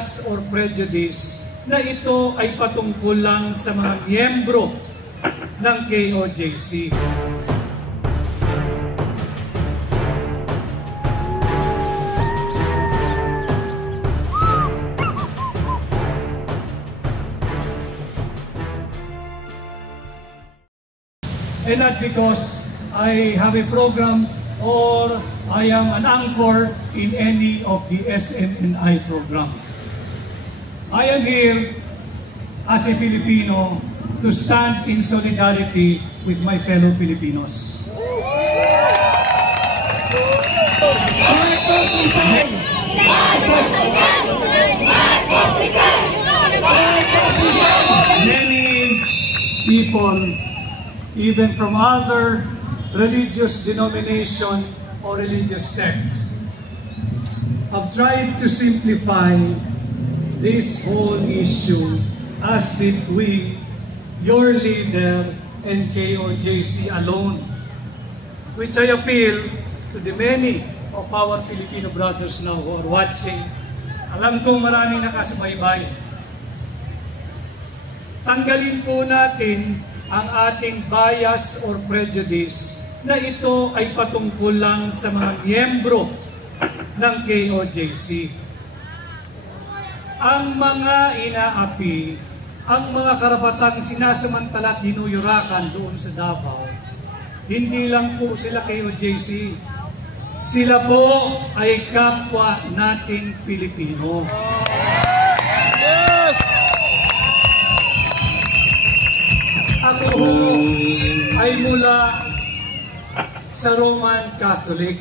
bias or prejudice na ito ay patungkol lang sa mga miyembro ng KOJC. And not because I have a program or I am an anchor in any of the SNNI program. I am here as a Filipino to stand in solidarity with my fellow Filipinos. Marcos resign! Marcos resign! Marcos resign! Marcos resign! Many people, even from other religious denomination or religious sect, have tried to simplify this whole issue as between your leader and KOJC alone, which I appeal to the many of our Filipino brothers now who are watching. Alam kong maraming nakasubaybay. Tanggalin po natin ang ating bias or prejudice na ito ay patungkol lang sa mga miyembro ng KOJC. Ang mga inaapi, ang mga karapatang sinasamantala tinuyurakan doon sa Davao, hindi lang po sila KOJC. Sila po ay kapwa nating Pilipino. Ako ay mula sa Roman Catholic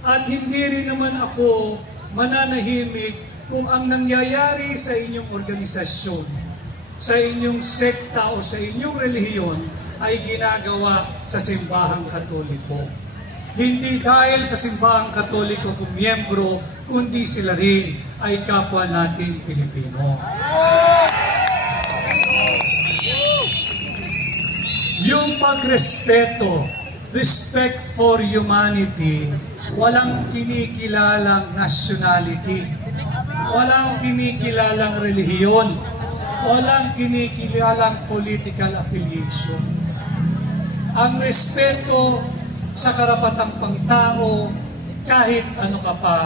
at hindi rin naman ako mananahimik kung ang nangyayari sa inyong organisasyon, sa inyong sekta o sa inyong relihiyon ay ginagawa sa simbahang Katoliko. Hindi dahil sa simbahang Katoliko kung miyembro, kundi sila rin ay kapwa nating Pilipino. Yung pagrespeto, respect for humanity, walang kinikilalang nationality, walang kinikilalang relihiyon, walang kinikilalang political affiliation. Ang respeto sa karapatang pangtao, kahit ano ka pa,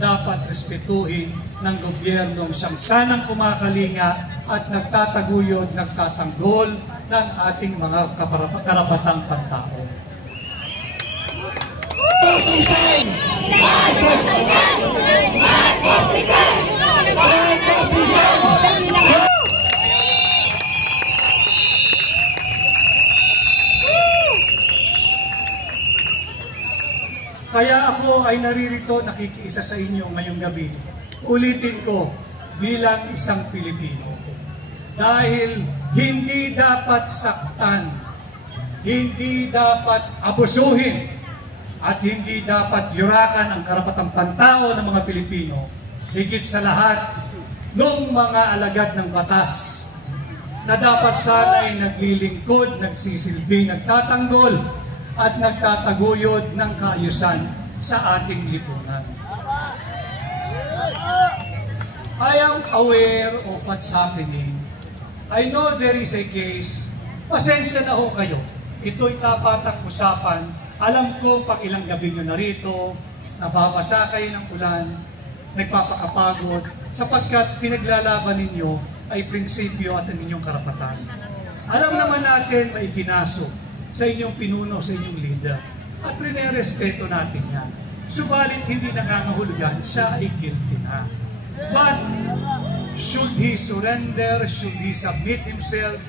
dapat respetuhin ng gobyernong siyang sanang kumakalinga at nagtataguyod, nagtatanggol ng ating mga karapatang pantao. Marcos resign! Marcos resign! Marcos resign! Marcos resign! Kaya ako ay naririto nakikiisa sa inyo ngayong gabi. Ulitin ko bilang isang Pilipino. Dahil hindi dapat saktan, hindi dapat abusuhin, at hindi dapat yurakan ang karapatang pantao ng mga Pilipino, higit sa lahat ng mga alagad ng batas na dapat sana ay naglilingkod, nagsisilbi, nagtatanggol at nagtataguyod ng kaayusan sa ating lipunan. I am aware of what's happening. I know there is a case. Pasensya na ho kayo. Ito'y tapatang usapan. Alam ko pag ilang gabi nyo narito, nababasa kayo ng ulan, nagpapakapagod, sapagkat pinaglalaban ninyo ay prinsipyo at ang inyong karapatan. Alam naman natin may ikinaso sa inyong pinuno, sa inyong leader. At rinerespeto natin yan. Subalit hindi nangangahulugan, siya ay guilty na. But should he surrender, should he submit himself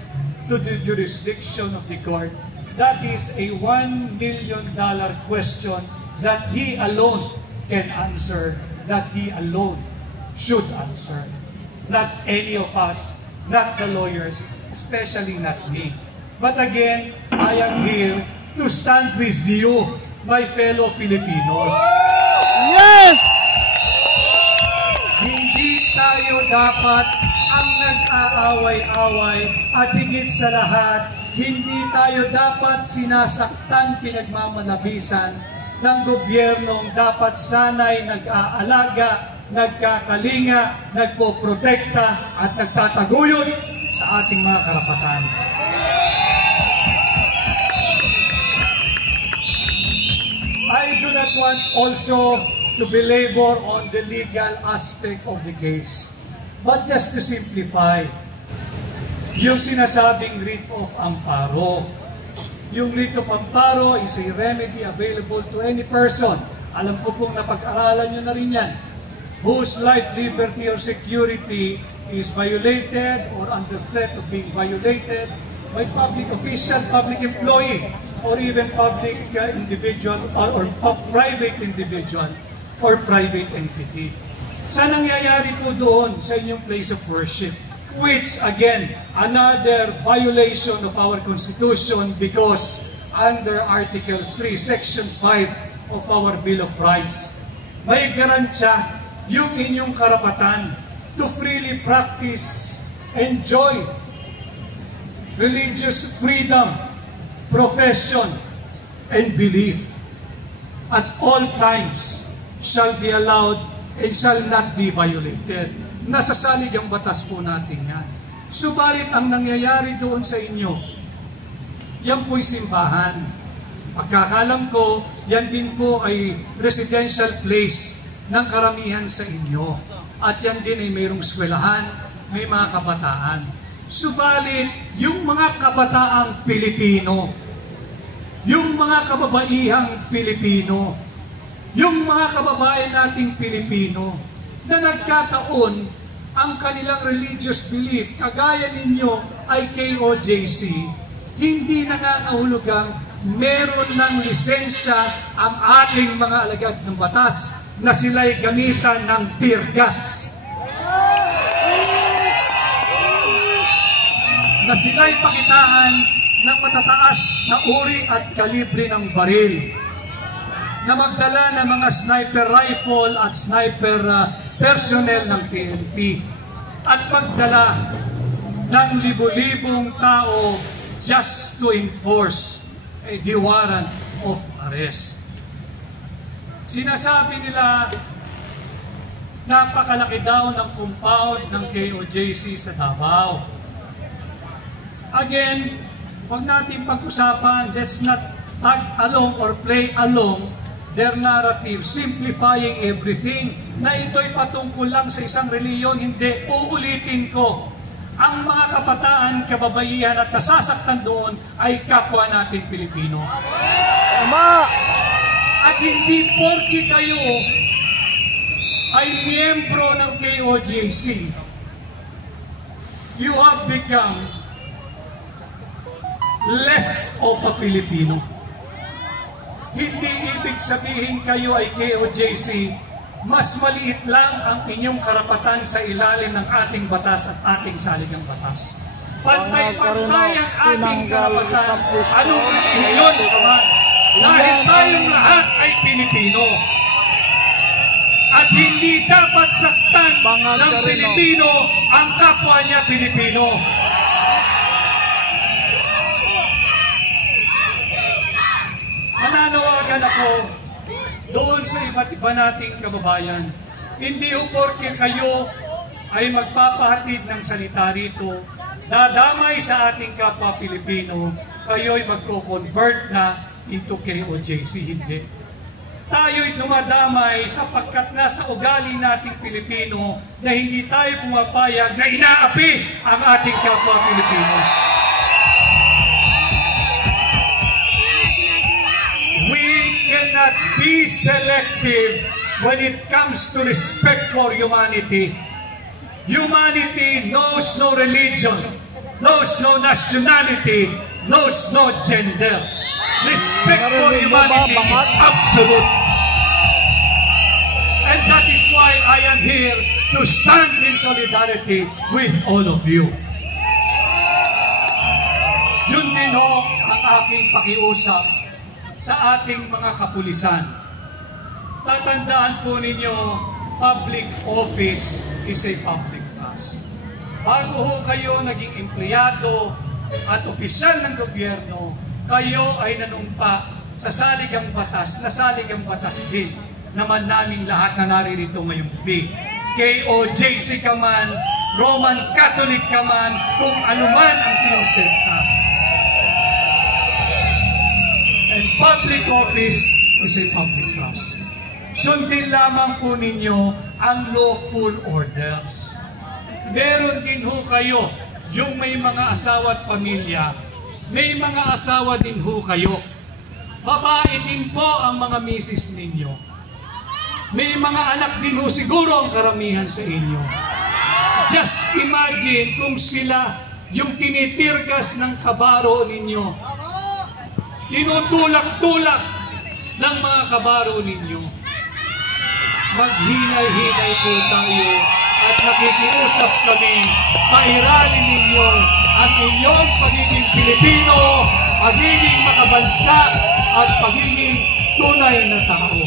to the jurisdiction of the court? That is a $1 million question that he alone can answer, that he alone should answer. Not any of us, not the lawyers, especially not me. But again, I am here to stand with you, my fellow Filipinos. Yes! Hindi tayo dapat ang nag-aaway-away at higit sa lahat, hindi tayo dapat sinasaktan, pinagmamalabisan ng gobyernong dapat sana'y nag-aalaga nagkakalinga, nagpoprotekta at nagtataguyod sa ating mga karapatan. I do not want also to belabor on the legal aspect of the case, but just to simplify, yung sinasabing writ of amparo. Yung writ of amparo is a remedy available to any person. Alam ko pong napag-aralan nyo na rin yan. Whose life, liberty, or security is violated or under threat of being violated by public official, public employee, or even public individual or private individual or private entity. Sa nangyayari po doon sa inyong place of worship, which again, another violation of our Constitution because under Article 3, Section 5 of our Bill of Rights, may garansya yung inyong karapatan to freely practice, enjoy religious freedom, profession, and belief at all times shall be allowed and shall not be violated. Nasa salig ang batas po natin yan. Subalit ang nangyayari doon sa inyo, yan po'y simbahan. Pagkakalam ko, yan din po ay residential place ng karamihan sa inyo. At yan din ay mayroong eskwelahan, may mga kabataan. Subalit, yung mga kabataang Pilipino, yung mga kababaihang Pilipino, yung mga kababayan nating Pilipino, na nagkataon ang kanilang religious belief, kagaya ninyo ay KOJC, hindi nangangahulugang meron ng lisensya ang ating mga alagad ng batas na sila'y gamitan ng tear gas. Na sila'y pakitaan ng matataas na uri at kalibre ng baril. Na magdala ng mga sniper rifle at sniper personnel ng PNP. At magdala ng libo-libong tao just to enforce the warrant of arrest. Sinasabi nila, napakalaki daw ng compound ng KOJC sa Davao. Again, huwag natin pag-usapan, let's not tag along or play along their narrative, simplifying everything, na ito'y patungkol lang sa isang reliyon. Hindi, uulitin ko, ang mga kabataan, kababaihan at nasasaktan doon ay kapwa natin Pilipino. At hindi porki kayo ay miyembro ng KOJC, you have become less of a Filipino. Hindi ibig sabihin kayo ay KOJC, mas maliit lang ang inyong karapatan sa ilalim ng ating batas at ating saligang batas. Pantay-pantay ang ating karapatan, anong relihiyon ka man, dahil tayong lahat ay Pilipino. At hindi dapat saktan ng Pilipino ang kapwa niya Pilipino. Nananawagan ako doon sa iba't iba nating kababayan. Hindi ho porke kayo ay magpapahatid ng salita rito, dadamay sa ating kapwa Pilipino, kayo ay magko-convert na into KOJC. Hindi. Tayo'y dumadamay sapagkat nasa ugali nating Pilipino na hindi tayo pumapayag na inaapi ang ating kapwa Pilipino. Cannot be selective when it comes to respect for humanity. Humanity knows no religion, knows no nationality, knows no gender. Respect for humanity is absolute. And that is why I am here to stand in solidarity with all of you. Yun din ho ang aking pakiusap sa ating mga kapulisan. Tatandaan po ninyo, public office is a public trust. Bago ho kayo naging empleyado at opisyal ng gobyerno, kayo ay nanumpa sa saligang batas, na saligang batas din. naman naming lahat na naririto ngayong gabi. KOJC ka man, Roman Catholic ka man, kung anuman ang sinusekta. And public office is a public trust. Sundin lamang po ninyo ang lawful orders. Meron din ho kayo, yung may mga asawa at pamilya, may mga asawa din ho kayo. Babae din po ang mga misis ninyo. May mga anak din ho siguro ang karamihan sa inyo. Just imagine kung sila yung tinitirgas ng kabaro ninyo. Tinutulak-tulak ng mga kabaro ninyo. Maghinay-hinay po tayo at nakikiusap kami, pairalin ninyo ang inyong pagiging Pilipino, pagiging makabansa, at pagiging tunay na tao.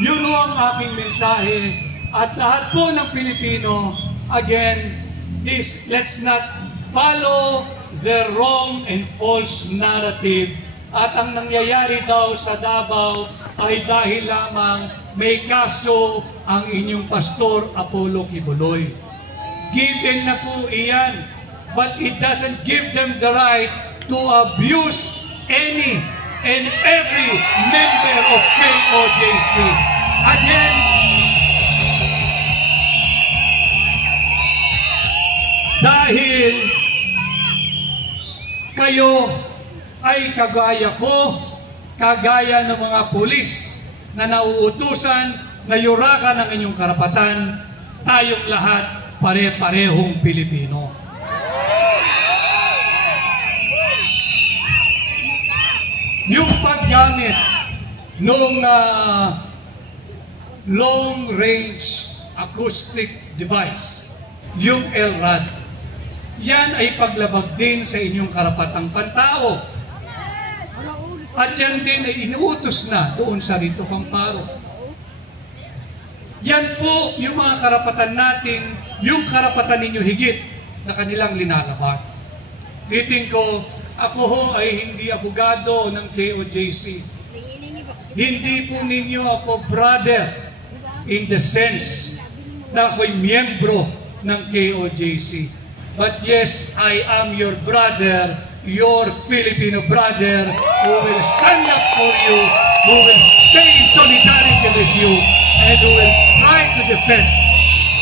Yun ho ang aking mensahe. At lahat po ng Pilipino, again, let's not follow the wrong and false narrative. At ang nangyayari daw sa Davao ay dahil lamang may kaso ang inyong pastor Apollo Kibuloy. Given na po iyan, but it doesn't give them the right to abuse any and every member of KOJC. Again, dahil kayo ay kagaya ko, kagaya ng mga pulis na nauutusan na yurakan ang inyong karapatan, tayong lahat pare-parehong Pilipino. Yung paggamit ng long-range acoustic device, yung LRAD, yan ay paglabag din sa inyong karapatang pantao. At yan din ay inuutos na doon sa Rito of Amparo. Yan po yung mga karapatan natin, yung karapatan ninyo higit na kanilang linalaban. Ulitin ko, ako ho ay hindi abogado ng KOJC. Hindi po ninyo ako brother in the sense na ako'y miyembro ng KOJC. But yes, I am your brother, your Filipino brother, who will stand up for you, who will stay in solidarity with you, and who will try to defend,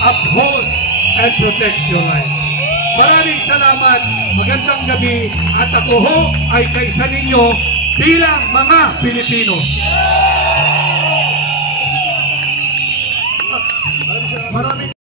uphold, and protect your life. Maraming salamat, magandang gabi, at ako ho ay kaisa ninyo bilang mga Pilipino. Maraming